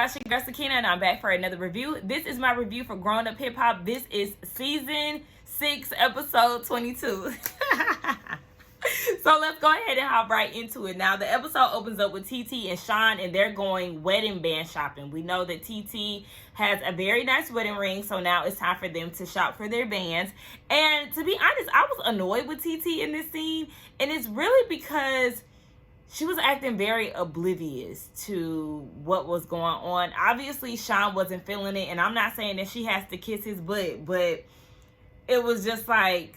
guys, it's your girl Sakina, and I'm back for another review. This is my review for Growing Up Hip Hop. This is season 6, episode 22. So let's go ahead and hop right into it. Now, the episode opens up with TT and Sean, and they're going wedding band shopping. We know that TT has a very nice wedding ring, so now it's time for them to shop for their bands. And to be honest, I was annoyed with TT in this scene, and it's really because she was acting very oblivious to what was going on. Obviously, Sean wasn't feeling it, and I'm not saying that she has to kiss his butt, but it was just like,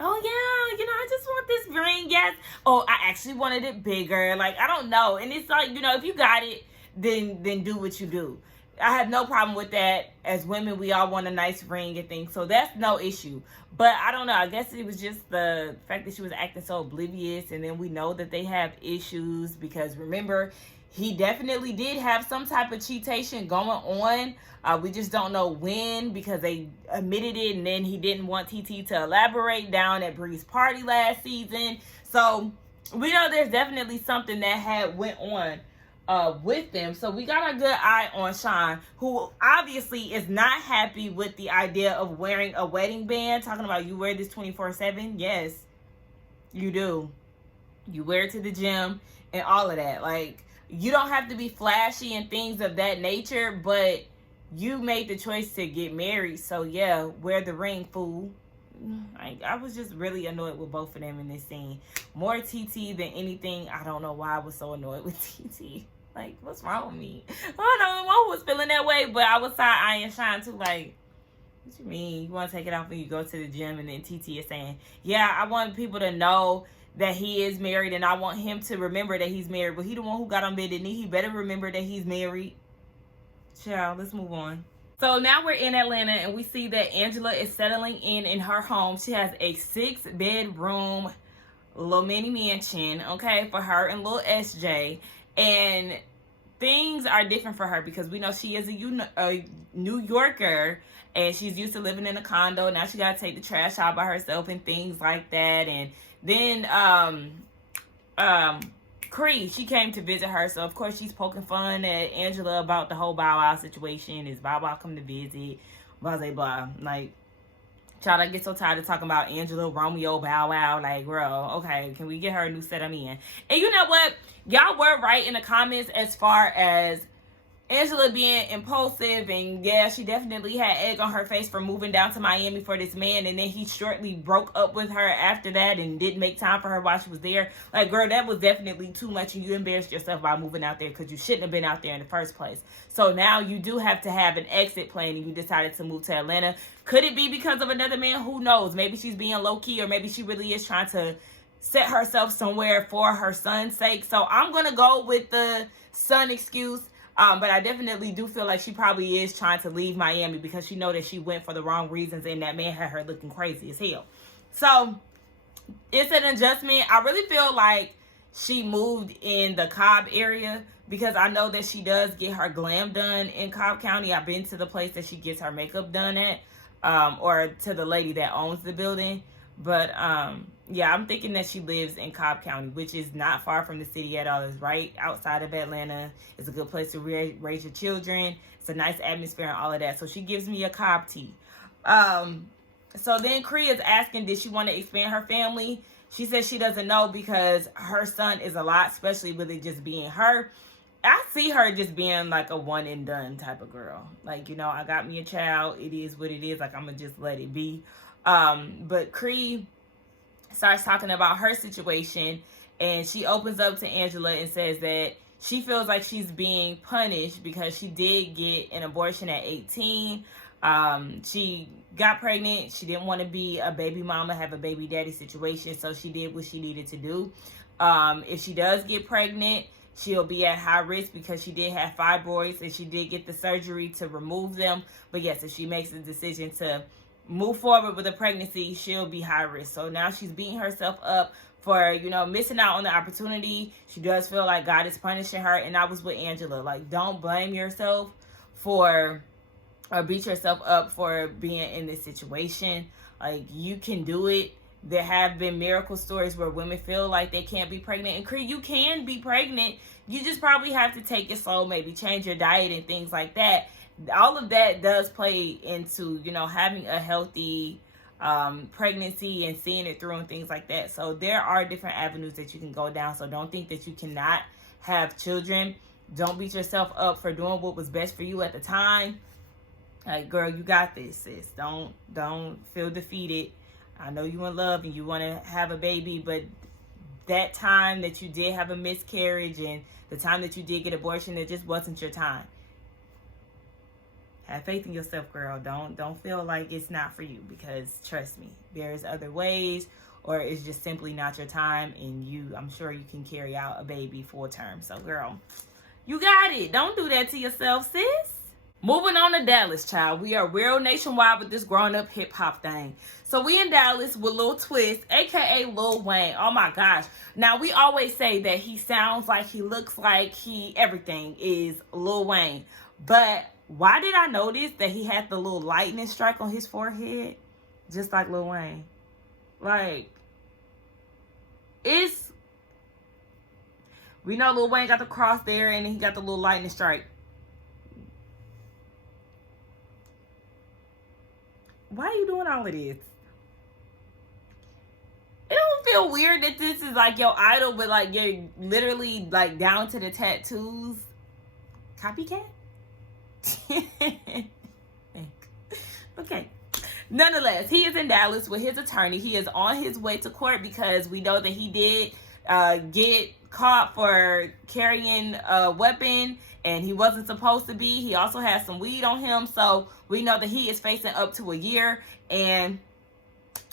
oh yeah, I just want this ring, yes. Oh, I actually wanted it bigger. Like, I don't know. And it's like, if you got it, then do what you do. I have no problem with that. As women, we all want a nice ring and things, so that's no issue. But I don't know, I guess it was just the fact that she was acting so oblivious. And then we know that they have issues because, remember, he definitely did have some type of cheatation going on. We just don't know when, because they admitted it, and then he didn't want TT to elaborate down at Bree's party last season. So we know there's definitely something that had went on with them. So we got a good eye on Sean, who obviously is not happy with the idea of wearing a wedding band. Talking about, you wear this 24/7? Yes, you do. You wear it to the gym and all of that. Like, you don't have to be flashy and things of that nature, but you made the choice to get married, so yeah, wear the ring, fool. I was just really annoyed with both of them in this scene. More TT than anything. I don't know why I was so annoyed with TT. Like, what's wrong with me? I don't know who was feeling that way, but I was side-eyeing Sean too. Like, what you mean? You want to take it off when you go to the gym? And then TT is saying, yeah, I want people to know that he is married, and I want him to remember that he's married. But he the one who got on bended knee. He better remember that he's married. Child, let's move on. So now we're in Atlanta, and we see that Angela is settling in her home. She has a 6-bedroom little mini mansion, okay, for her and little SJ. And things are different for her because we know she is a New Yorker, and she's used to living in a condo. Now she got to take the trash out by herself and things like that. And then Cree, she came to visit her, so of course she's poking fun at Angela about the whole Bow Wow situation. Is Bow Wow come to visit? Blah, blah, blah. Like, child, I get so tired of talking about Angela, Romeo, Bow Wow. Like, girl, okay, can we get her a new set of men? And you know what? Y'all were right in the comments as far as Angela being impulsive, and yeah, she definitely had egg on her face for moving down to Miami for this man, and then he shortly broke up with her after that and didn't make time for her while she was there. Like, girl, that was definitely too much, and you embarrassed yourself by moving out there because you shouldn't have been out there in the first place. So now you do have to have an exit plan, and you decided to move to Atlanta. Could it be because of another man? Who knows? Maybe she's being low-key, or maybe she really is trying to set herself somewhere for her son's sake. So I'm going to go with the son excuse. But I definitely do feel like she probably is trying to leave Miami because she know that she went for the wrong reasons, and that man had her looking crazy as hell. So it's an adjustment. I really feel like she moved in the Cobb area because I know that she does get her glam done in Cobb County. I've been to the place that she gets her makeup done at, or to the lady that owns the building. But yeah, I'm thinking that she lives in Cobb County, which is not far from the city at all. It's right outside of Atlanta. It's a good place to raise your children. It's a nice atmosphere and all of that. So she gives me a Cobb tea. So then Cree is asking, did she want to expand her family? She says she doesn't know because her son is a lot, especially with it just being her. I see her just being like a one and done type of girl. Like, I got me a child. It is what it is. Like, I'm going to just let it be. But Cree starts talking about her situation, and she opens up to Angela and says that she feels like she's being punished because she did get an abortion at 18. She got pregnant. She didn't want to be a baby mama, have a baby daddy situation, so she did what she needed to do. If she does get pregnant, she'll be at high risk because she did have fibroids, and she did get the surgery to remove them. But yes, if she makes the decision to move forward with a pregnancy, she'll be high risk. So now she's beating herself up for, missing out on the opportunity. She does feel like God is punishing her. And I was with Angela. Like, don't blame yourself or beat yourself up for being in this situation. Like, you can do it. There have been miracle stories where women feel like they can't be pregnant. And you can be pregnant. You just probably have to take it slow, maybe change your diet and things like that. All of that does play into, you know, having a healthy pregnancy and seeing it through and things like that. So there are different avenues that you can go down. So don't think that you cannot have children. Don't beat yourself up for doing what was best for you at the time. Like, girl, you got this, sis. Don't feel defeated. I know you in love and you want to have a baby, but that time that you did have a miscarriage and the time that you did get abortion, it just wasn't your time. Have faith in yourself, girl. Don't feel like it's not for you, because trust me, there's other ways, or it's just simply not your time, and I'm sure you can carry out a baby full term. So, girl, you got it. Don't do that to yourself, sis. Moving on to Dallas, child. We are real nationwide with this grown-up hip-hop thing. So we in Dallas with Lil Twist, a.k.a. Lil Wayne. Oh, my gosh. Now, we always say that he sounds like, he looks like, everything is Lil Wayne. But why did I notice that he had the little lightning strike on his forehead? Just like Lil Wayne. Like, we know Lil Wayne got the cross there and he got the little lightning strike. Why are you doing all of this? It don't feel weird that this is like your idol, but like you're literally like down to the tattoos. Copycat? Okay. Nonetheless, he is in Dallas with his attorney. He is on his way to court because we know that he did get caught for carrying a weapon, and he wasn't supposed to be. He also has some weed on him, so we know that he is facing up to a year, and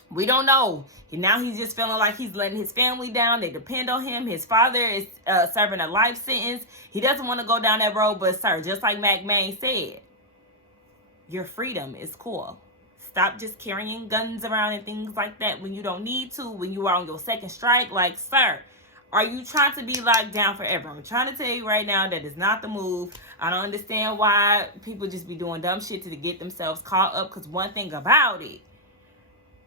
we don't know. Now he's just feeling like he's letting his family down. They depend on him. His father is serving a life sentence. He doesn't want to go down that road, but sir, just like Mac Maine said, your freedom is cool. Stop just carrying guns around and things like that when you don't need to, when you are on your second strike. Like, sir, are you trying to be locked down forever? I'm trying to tell you right now that is not the move. I don't understand why people just be doing dumb shit to get themselves caught up, because one thing about it,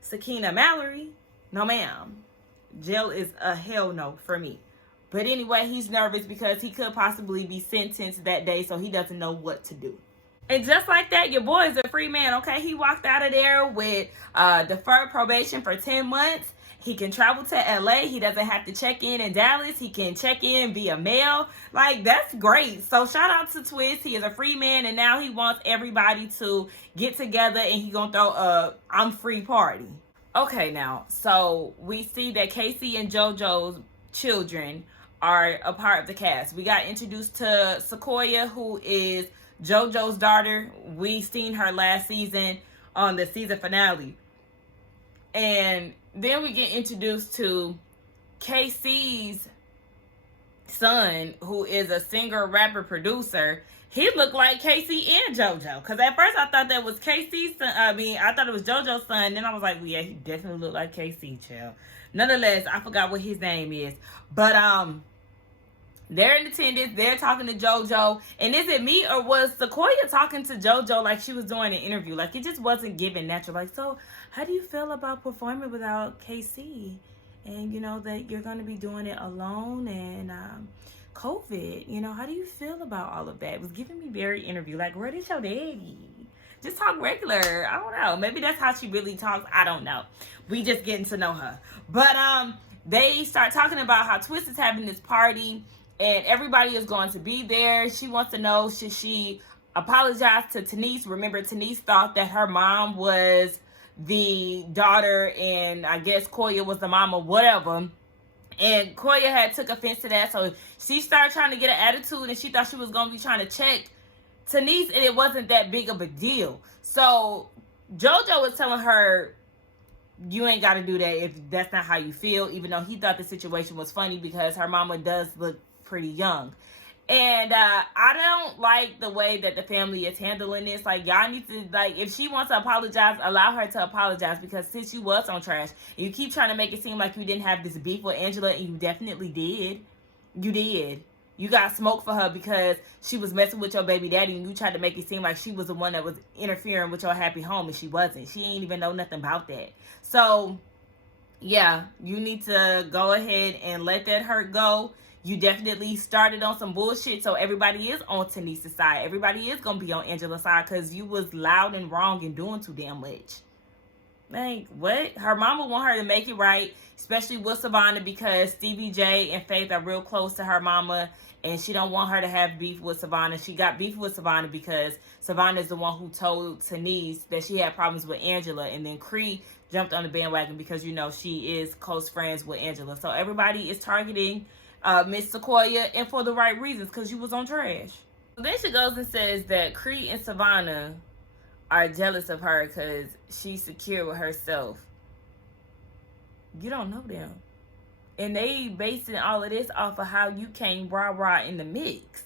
Sakina Mallory, no ma'am. Jail is a hell no for me. But anyway, he's nervous because he could possibly be sentenced that day, so he doesn't know what to do. And just like that, your boy is a free man, okay? He walked out of there with deferred probation for 10 months. He can travel to LA. He doesn't have to check in Dallas. He can check in via mail. Like, that's great. So shout out to Twist. He is a free man, and now he wants everybody to get together, and he gonna throw a I'm free party. Okay, now, so we see that Casey and JoJo's children are a part of the cast. We got introduced to Sequoia, who is JoJo's daughter. We seen her last season on the season finale. And then we get introduced to KC's son, who is a singer, rapper, producer. He looked like Casey and JoJo. Because at first I thought that was Casey's son. I thought it was JoJo's son. Then I was like, well, yeah, he definitely looked like Casey, child. Nonetheless, I forgot what his name is. But, they're in attendance. They're talking to JoJo. And is it me, or was Sequoia talking to JoJo like she was doing an interview? Like, it just wasn't given natural. Like, so how do you feel about performing without KC? And, you know, that you're going to be doing it alone, and COVID, you know, how do you feel about all of that? It was giving me very interview. Like, where is your daddy? Just talk regular. I don't know. Maybe that's how she really talks. I don't know. We just getting to know her. But they start talking about how Twist is having this party, and everybody is going to be there. She wants to know, should she apologize to Tanise? Remember, Tanise thought that her mom was the daughter, and I guess Koya was the mom or whatever. And Koya had took offense to that, so she started trying to get an attitude, and she thought she was going to be trying to check Tanise, and it wasn't that big of a deal. So JoJo was telling her, you ain't got to do that if that's not how you feel, even though he thought the situation was funny because her mama does look pretty young. And I don't like the way that the family is handling this. Like, y'all need to, like, if she wants to apologize, allow her to apologize, because since you was on trash, and you keep trying to make it seem like you didn't have this beef with Angela, and you definitely did. You did. You got smoke for her because she was messing with your baby daddy, and you tried to make it seem like she was the one that was interfering with your happy home, and she wasn't. She ain't even know nothing about that. So yeah, you need to go ahead and let that hurt go. You definitely started on some bullshit, so everybody is on Tanisha's side. Everybody is gonna be on Angela's side because you was loud and wrong and doing too damn much. Like, what? Her mama want her to make it right, especially with Savannah, because Stevie J and Faith are real close to her mama, and she don't want her to have beef with Savannah. She got beef with Savannah because Savannah is the one who told Tanise that she had problems with Angela, and then Cree jumped on the bandwagon because, you know, she is close friends with Angela. So everybody is targeting Miss Sequoia, and for the right reasons, because you was on trash. Then she goes and says that Cree and Savannah are jealous of her because she's secure with herself. You don't know them. And they basing all of this off of how you came rah-rah in the mix.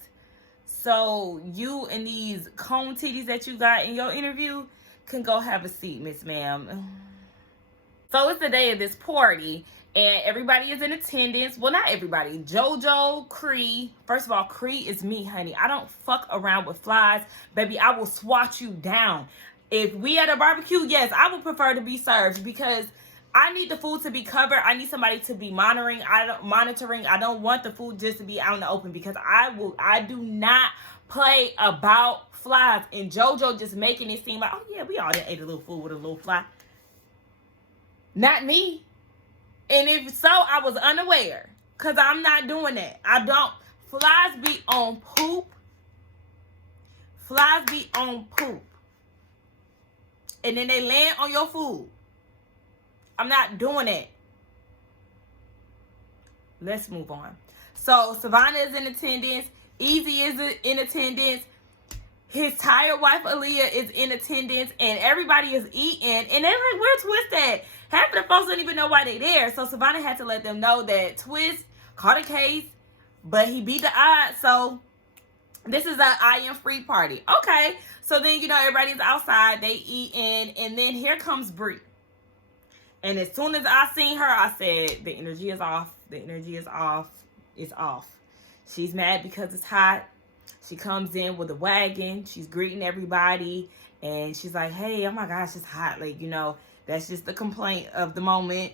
So you and these cone titties that you got in your interview can go have a seat, Miss Ma'am. So it's the day of this party, and everybody is in attendance. Well, not everybody. JoJo, Cree. First of all, Cree is me, honey. I don't fuck around with flies. Baby, I will swat you down. If we at a barbecue, yes, I would prefer to be served because I need the food to be covered. I need somebody to be monitoring. I don't want the food just to be out in the open because I do not play about flies. And JoJo just making it seem like, oh yeah, we all done ate a little food with a little fly. Not me. And if so, I was unaware. Because I'm not doing that. I don't. Flies be on poop. Flies be on poop. And then they land on your food. I'm not doing it. Let's move on. So, Savannah is in attendance. Easy is in attendance. His tired wife, Aaliyah, is in attendance. And everybody is eating. And they're like, where's Twist at? Half of the folks don't even know why they're there. So, Savannah had to let them know that Twist caught a case. But he beat the odds. So, this is an I-am-free party. Okay. So, then, you know, everybody's outside. They eating. And then here comes Bree. And as soon as I seen her, I said, the energy is off. The energy is off. It's off. She's mad because it's hot. She comes in with a wagon. She's greeting everybody. And she's like, hey, oh my gosh, it's hot. Like, you know, that's just the complaint of the moment.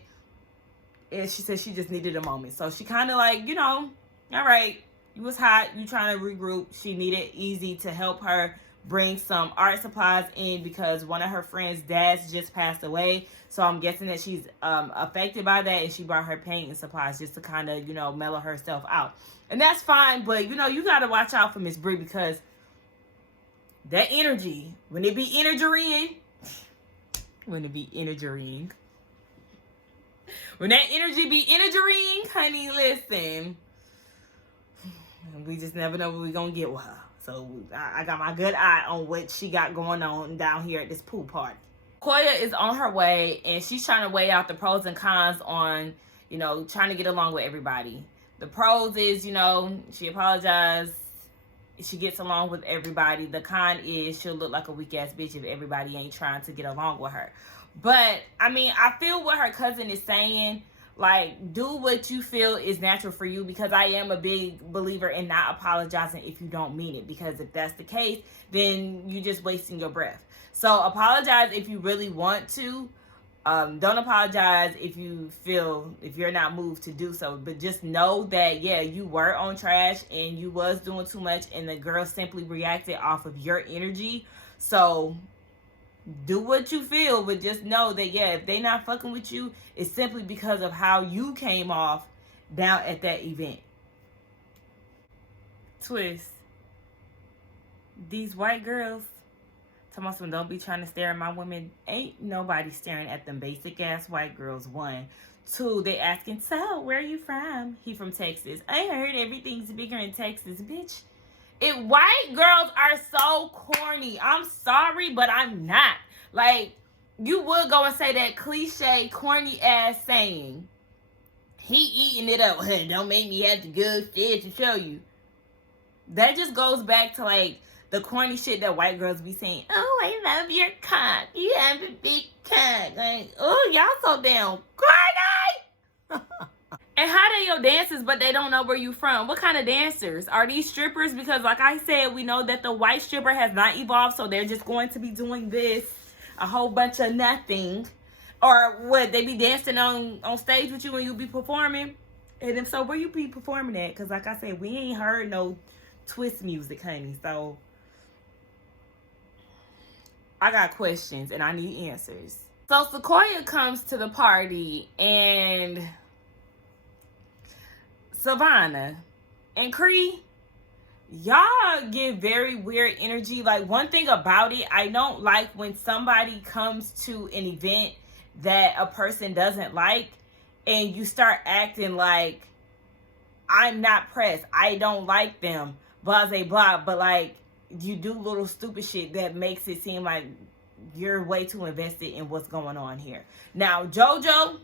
And she said she just needed a moment. So she kind of like, you know, all right, it was hot. You trying to regroup. She needed Easy to help her bring some art supplies in because one of her friends' dads just passed away. So I'm guessing that she's affected by that, and she brought her painting supplies just to kind of, you know, mellow herself out. And that's fine, but, you know, you got to watch out for Miss Bree because that energy, when it be energying, when that energy be energying, honey, listen, we just never know what we're going to get with her. So I got my good eye on what she got going on down here at this pool party. Koya is on her way, and she's trying to weigh out the pros and cons on, you know, trying to get along with everybody. The pros is, you know, she apologized. She gets along with everybody. The con is she'll look like a weak-ass bitch if everybody ain't trying to get along with her. But, I mean, I feel what her cousin is saying. Like, do what you feel is natural for you, because I am a big believer in not apologizing if you don't mean it. Because if that's the case, then you're just wasting your breath. So apologize if you really want to. Don't apologize if you're not moved to do so. But just know that, yeah, you were on trash and you was doing too much, and the girl simply reacted off of your energy. So do what you feel, but just know that, yeah, if they not fucking with you, it's simply because of how you came off down at that event. Twist. These white girls, some don't be trying to stare at my women. Ain't nobody staring at them basic ass white girls. 1, 2, they asking, so where are you from? He from Texas. I heard everything's bigger in Texas, bitch. If white girls are so corny, I'm sorry, but I'm not. Like, you would go and say that cliche, corny ass saying, he eating it up. Hey, don't make me have to go upstairs to show you. That just goes back to, like, the corny shit that white girls be saying. Oh, I love your cock. You have a big cock. Like, oh, y'all so damn corny. And how they your dancers, but they don't know where you from? What kind of dancers? Are these strippers? Because like I said, we know that the white stripper has not evolved, so they're just going to be doing this. A whole bunch of nothing. Or what, they be dancing on stage with you when you be performing? And if so, where you be performing at? Because like I said, we ain't heard no twist music, honey. So I got questions and I need answers. So Sequoia comes to the party and Savannah and Cree, y'all give very weird energy. Like, one thing about it, I don't like when somebody comes to an event that a person doesn't like and you start acting like, I'm not pressed, I don't like them, blah blah blah, but like you do little stupid shit that makes it seem like you're way too invested in what's going on here. Now JoJo,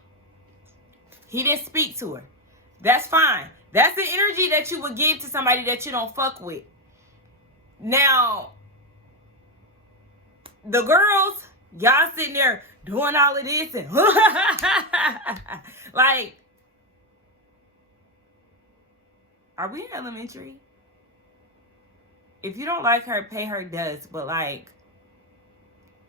he didn't speak to her. That's fine. That's the energy that you would give to somebody that you don't fuck with. Now, the girls, y'all sitting there doing all of this and like, are we in elementary? If you don't like her, pay her dust. But like,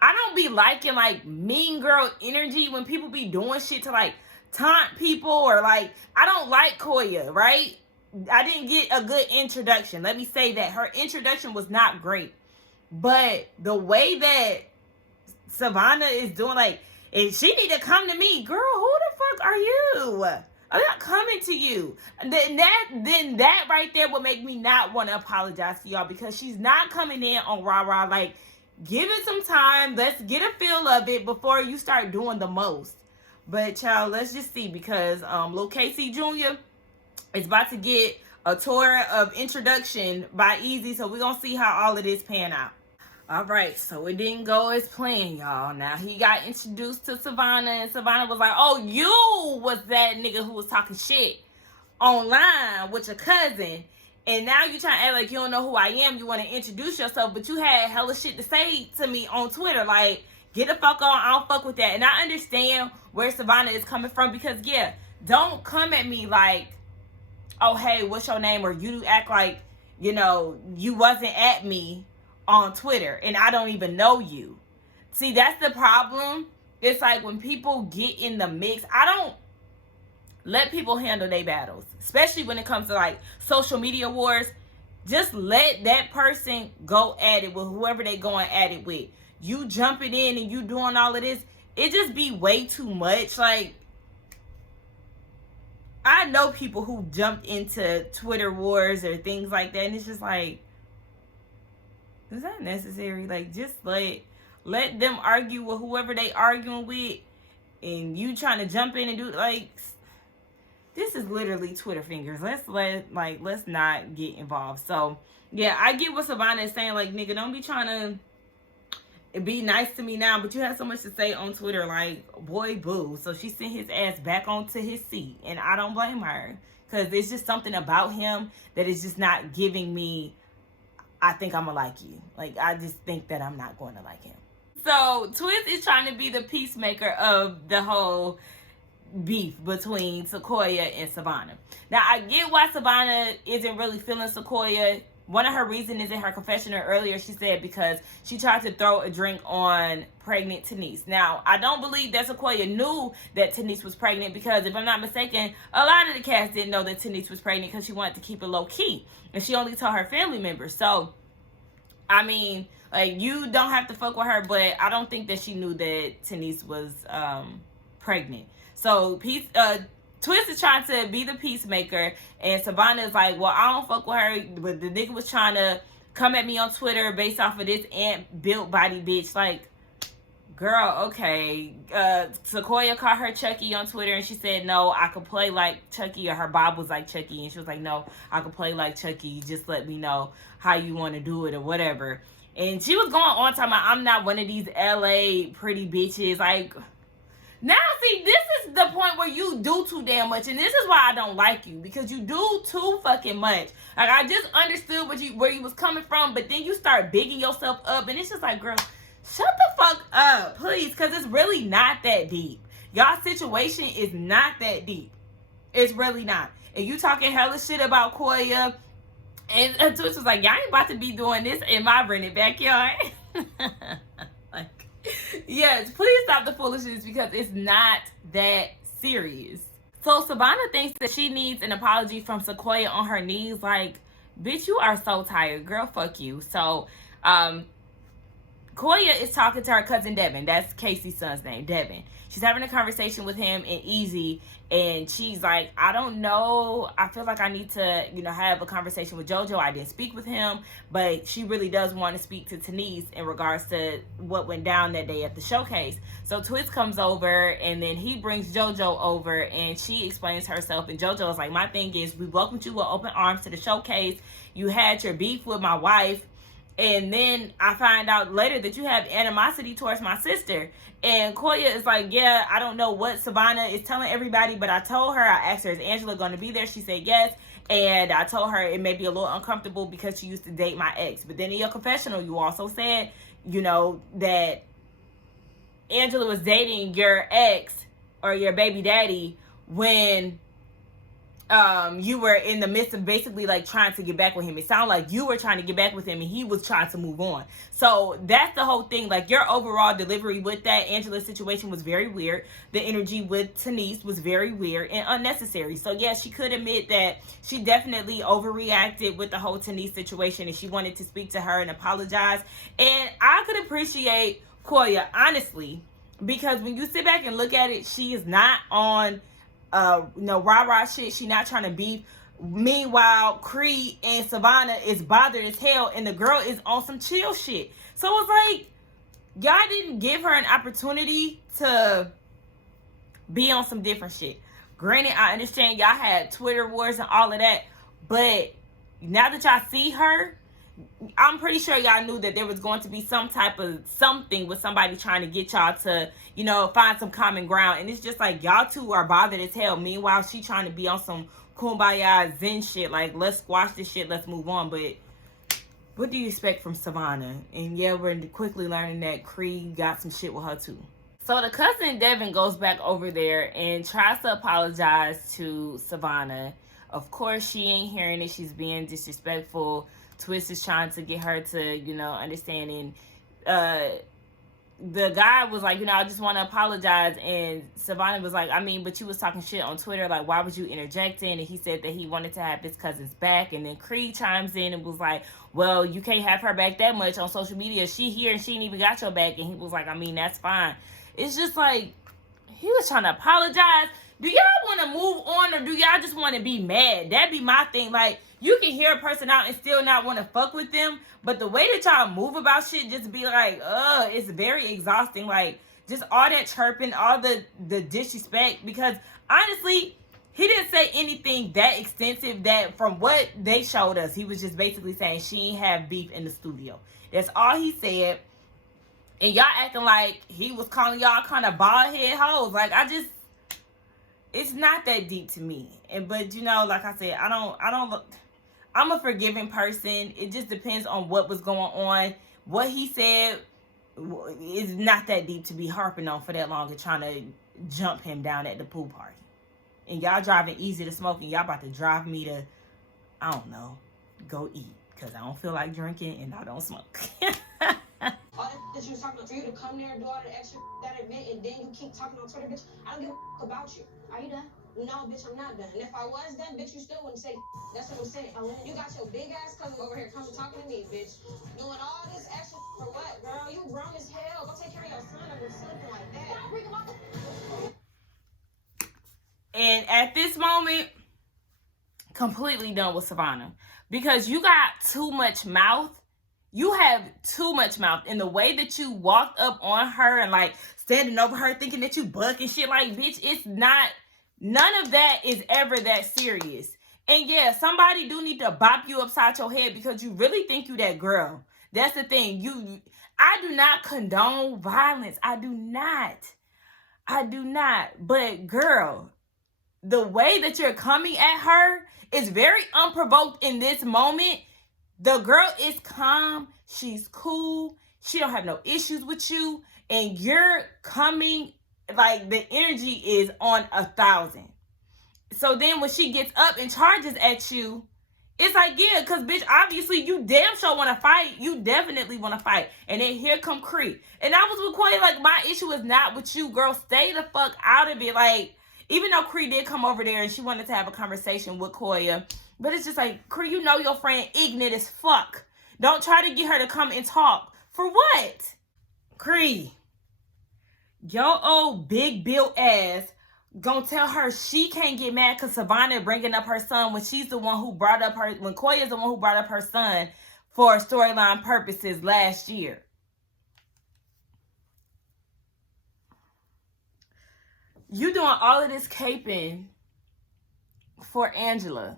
I don't be liking like mean girl energy when people be doing shit to like taunt people, or like, I don't like Koya, right? I didn't get a good introduction. Let me say that her introduction was not great, but the way that Savannah is doing, like, if she need to come to me, girl, who the fuck are you? I'm not coming to you. Then that right there would make me not want to apologize to y'all, because she's not coming in on rah-rah. Like, give it some time. Let's get a feel of it before you start doing the most. But child, let's just see, because Lil Casey Jr. is about to get a tour of introduction by Easy, so we're gonna see how all of this pan out. All right, so it didn't go as planned, y'all. Now he got introduced to Savannah, and Savannah was like, "Oh, you was that nigga who was talking shit online with your cousin, and now you trying to act like you don't know who I am. You want to introduce yourself, but you had hella shit to say to me on Twitter, like." Get the fuck on. I don't fuck with that. And I understand where Savannah is coming from, because, yeah, don't come at me like, oh, hey, what's your name? Or you act like, you know, you wasn't at me on Twitter and I don't even know you. See, that's the problem. It's like when people get in the mix, I don't let people handle their battles, especially when it comes to like social media wars. Just let that person go at it with whoever they going at it with. You jumping in and you doing all of this, it just be way too much. Like, I know people who jumped into Twitter wars or things like that, and it's just like, is that necessary? Like, just let them argue with whoever they arguing with, and you trying to jump in and do, like, this is literally Twitter fingers. Let's not get involved. So yeah, I get what Savannah is saying. Like, nigga, don't be trying to be nice to me now, but you have so much to say on Twitter, like, boy, boo. So she sent his ass back onto his seat, and I don't blame her, because there's just something about him that is just not giving me, I think I'm gonna like you. Like, I just think that I'm not going to like him. So Twist is trying to be the peacemaker of the whole beef between Sequoia and Savannah. Now, I get why Savannah isn't really feeling Sequoia. One of her reasons is in her confessional earlier, she said because she tried to throw a drink on pregnant Tanise. Now, I don't believe that Sequoia knew that Tanise was pregnant, because if I'm not mistaken, a lot of the cast didn't know that Tanise was pregnant because she wanted to keep it low key. And she only told her family members. So, I mean, like, you don't have to fuck with her, but I don't think that she knew that Tanise was pregnant. So, Twist is trying to be the peacemaker, and Savannah is like, well, I don't fuck with her, but the nigga was trying to come at me on Twitter based off of this ant-built body bitch. Like, girl, okay. Sequoia called her Chucky on Twitter, and she said, no, I could play like Chucky, or her Bob was like Chucky, and she was like, no, I could play like Chucky. Just let me know how you want to do it or whatever. And she was going on talking about, I'm not one of these LA pretty bitches. Like, now, see, this is the point where you do too damn much, and this is why I don't like you, because you do too fucking much. Like, I just understood where you was coming from, but then you start bigging yourself up, and it's just like, girl, shut the fuck up, please, because it's really not that deep. Y'all situation is not that deep. It's really not. And you talking hella shit about Koya, and Twitch was like, y'all ain't about to be doing this in my rented backyard. Like, Yes, please stop the foolishness because it's not that serious. So Savannah thinks that she needs an apology from Sequoia on her knees. Like, bitch, you are so tired. Girl, fuck you. So, Koya is talking to her cousin Devin. That's Casey's son's name, Devin. She's having a conversation with him and Easy, and she's like, I don't know. I feel like I need to, have a conversation with JoJo. I didn't speak with him, but she really does want to speak to Tanise in regards to what went down that day at the showcase. So Twist comes over, and then he brings JoJo over, and she explains herself, and JoJo is like, my thing is, we welcomed you with open arms to the showcase. You had your beef with my wife, and then I find out later that you have animosity towards my sister. And Koya is like, yeah, I don't know what Savannah is telling everybody, but I told her, I asked her, is Angela going to be there? She said yes. And I told her it may be a little uncomfortable because she used to date my ex. But then in your confessional, you also said, that Angela was dating your ex or your baby daddy when you were in the midst of basically like trying to get back with him. It sounded like you were trying to get back with him and he was trying to move on. So that's the whole thing. Like, your overall delivery with that Angela situation was very weird. The energy with Tanise was very weird and unnecessary. So yeah, she could admit that she definitely overreacted with the whole Tanise situation, and she wanted to speak to her and apologize. And I could appreciate Koya, honestly, because when you sit back and look at it, she is not on rah-rah shit. She not trying to beef. Meanwhile, Creed and Savannah is bothered as hell, and the girl is on some chill shit. So it's like, y'all didn't give her an opportunity to be on some different shit. Granted, I understand y'all had Twitter wars and all of that, but now that y'all see her, I'm pretty sure y'all knew that there was going to be some type of something with somebody trying to get y'all to, find some common ground. And it's just like, y'all two are bothered as hell. Meanwhile, she trying to be on some kumbaya zen shit. Like, let's squash this shit. Let's move on. But what do you expect from Savannah? And yeah, we're quickly learning that Creed got some shit with her too. So the cousin Devin goes back over there and tries to apologize to Savannah. Of course, she ain't hearing it. She's being disrespectful. Twist is trying to get her to, understand. And the guy was like, I just want to apologize. And Savannah was like, but you was talking shit on Twitter. Like, why would you interject in? And he said that he wanted to have his cousin's back. And then Creed chimes in and was like, well, you can't have her back that much on social media. She here and she ain't even got your back. And he was like, that's fine. It's just like, he was trying to apologize. Do y'all want to move on, or do y'all just want to be mad? That'd be my thing. Like, you can hear a person out and still not want to fuck with them, but the way that y'all move about shit just be like, it's very exhausting. Like, just all that chirping, all the disrespect, because honestly, he didn't say anything that extensive. That from what they showed us, he was just basically saying she ain't have beef in the studio. That's all he said. And y'all acting like he was calling y'all kind of bald head hoes. Like, it's not that deep to me. But like I said, I'm a forgiving person. It just depends on what was going on. What he said is not that deep to be harping on for that long and trying to jump him down at the pool party. And y'all driving Easy to smoke, and y'all about to drive me to, I don't know, go eat. Because I don't feel like drinking and I don't smoke. All that you was talking about, for you to come there and do all the extra that event, and then you keep talking on Twitter, bitch, I don't give a about you. Are you done? No, bitch, I'm not done. And if I was done, bitch, you still wouldn't say. That's what I'm saying. You got your big ass cousin over here coming talking to me, bitch. Doing all this extra for what, girl? You grown as hell. Go take care of your son or something like that. Don't bring him up. And at this moment, completely done with Savannah. Because you got too much mouth. You have too much mouth. And the way that you walked up on her and like standing over her thinking that you bucking shit, like, bitch, it's not, none of that is ever that serious. And yeah, somebody do need to bop you upside your head because you really think you that girl. That's the thing. I do not condone violence. I do not. But girl, the way that you're coming at her is very unprovoked in this moment. The girl is calm. She's cool. She don't have no issues with you. And you're coming, like, the energy is on 1,000. So then when she gets up and charges at you, It's like, yeah, because, bitch, obviously you damn sure want to fight. You definitely want to fight. And then here come Cree. And I was with Koya, like, my issue is not with you, girl. Stay the fuck out of it. Like, even though Cree did come over there and she wanted to have a conversation with Koya, but it's just like, Cree, you know your friend ignorant as fuck. Don't try to get her to come and talk. For what? Cree, your old big built ass gonna tell her she can't get mad because Savannah bringing up her son when she's the one who brought up her, when Koya's the one who brought up her son for storyline purposes last year. You doing all of this caping for Angela.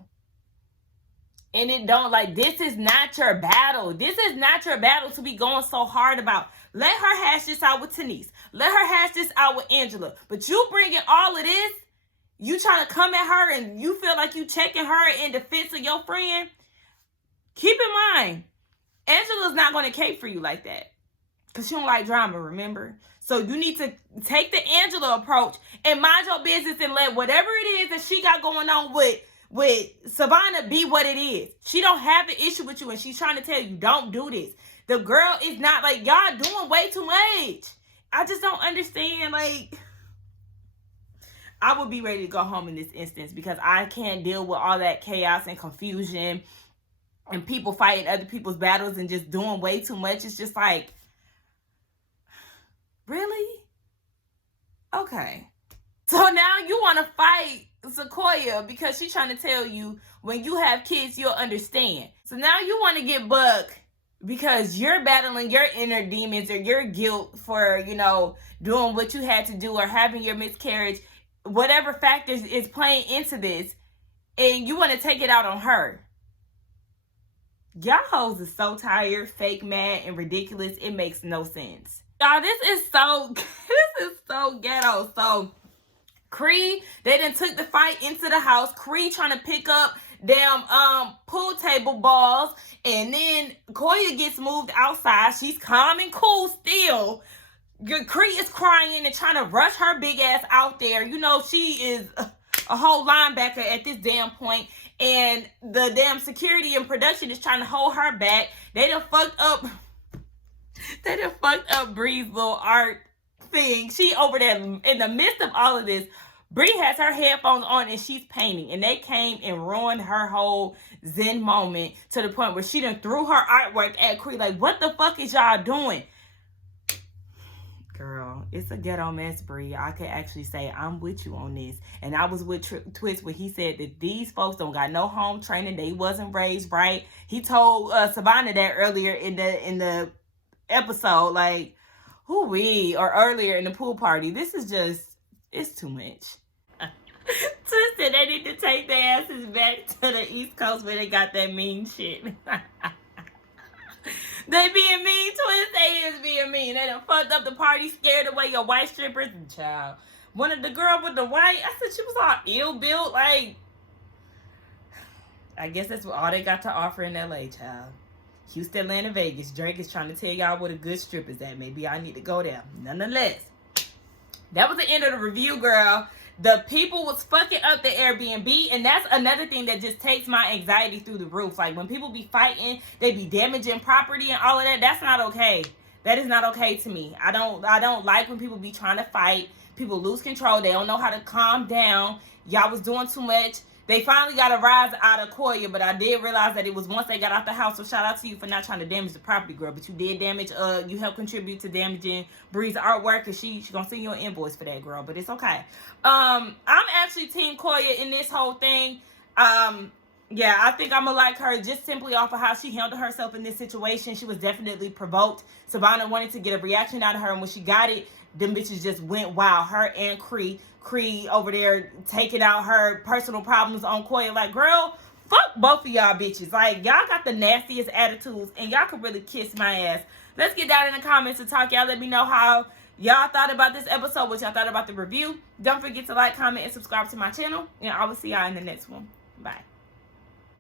And it don't, like, this is not your battle. This is not your battle to be going so hard about. Let her hash this out with Tanise. Let her hash this out with Angela. But you bringing all of this, you trying to come at her and you feel like you checking her in defense of your friend. Keep in mind, Angela's not going to cape for you like that. Because she don't like drama, remember? So you need to take the Angela approach and mind your business and let whatever it is that she got going on with Savannah be what it is. She don't have an issue with you and she's trying to tell you, don't do this. The girl is not, like, y'all doing way too much. I just don't understand, like, I would be ready to go home in this instance because I can't deal with all that chaos and confusion and people fighting other people's battles and just doing way too much. It's just like, really? Okay. So now you want to fight Sequoia because she's trying to tell you when you have kids, you'll understand. So now you want to get Buck because you're battling your inner demons or your guilt for, you know, doing what you had to do or having your miscarriage. Whatever factors is playing into this, and you want to take it out on her. Y'all hoes is so tired, fake mad, and ridiculous. It makes no sense. Y'all, this is so ghetto. So Cree, they done took the fight into the house. Cree trying to pick up damn pool table balls, and then Koya gets moved outside. She's calm and cool still. Cree is crying and trying to rush her big ass out there. You know, she is a whole linebacker at this damn point. And the damn security and production is trying to hold her back. They done fucked up Bree's little art thing. She over there in the midst of all of this. Bree has her headphones on and she's painting. And they came and ruined her whole zen moment to the point where she done threw her artwork at Cree. Like, what the fuck is y'all doing? Girl, it's a ghetto mess, Bree. I could actually say I'm with you on this. And I was with Twist when he said that these folks don't got no home training. They wasn't raised right. He told Savannah that earlier in the episode, like, or earlier in the pool party. This is just, it's too much. Twisted, they need to take their asses back to the East Coast where they got that mean shit. They being mean, Twist. They is being mean. They done fucked up the party, scared away your white strippers. And child, one of the girl with the white, I said she was all ill-built. Like, I guess that's all they got to offer in LA, child. Houston, Atlanta, Vegas. Drake is trying to tell y'all what a good strip is at. Maybe I need to go there. Nonetheless, that was the end of the review, girl. The people was fucking up the Airbnb, and that's another thing that just takes my anxiety through the roof. Like, when people be fighting, they be damaging property and all of that. That's not okay. That is not okay to me. I don't like when people be trying to fight. People lose control. They don't know how to calm down. Y'all was doing too much. They finally got a rise out of Koya, but I did realize that it was once they got out the house. So shout out to you for not trying to damage the property, girl. But you did damage, you helped contribute to damaging Bree's artwork, and she gonna send you an invoice for that, girl. But it's okay. I'm actually team Koya in this whole thing. Yeah, I think I'm gonna like her just simply off of how she handled herself in this situation. She was definitely provoked. Savannah wanted to get a reaction out of her, and when she got it, them bitches just went wild. Her and Cree over there taking out her personal problems on Koya. Like, girl, fuck both of y'all bitches. Like, y'all got the nastiest attitudes, and y'all can really kiss my ass. Let's get down in the comments and talk. Y'all let me know how y'all thought about this episode, what y'all thought about the review. Don't forget to like, comment, and subscribe to my channel, and I will see y'all in the next one. Bye.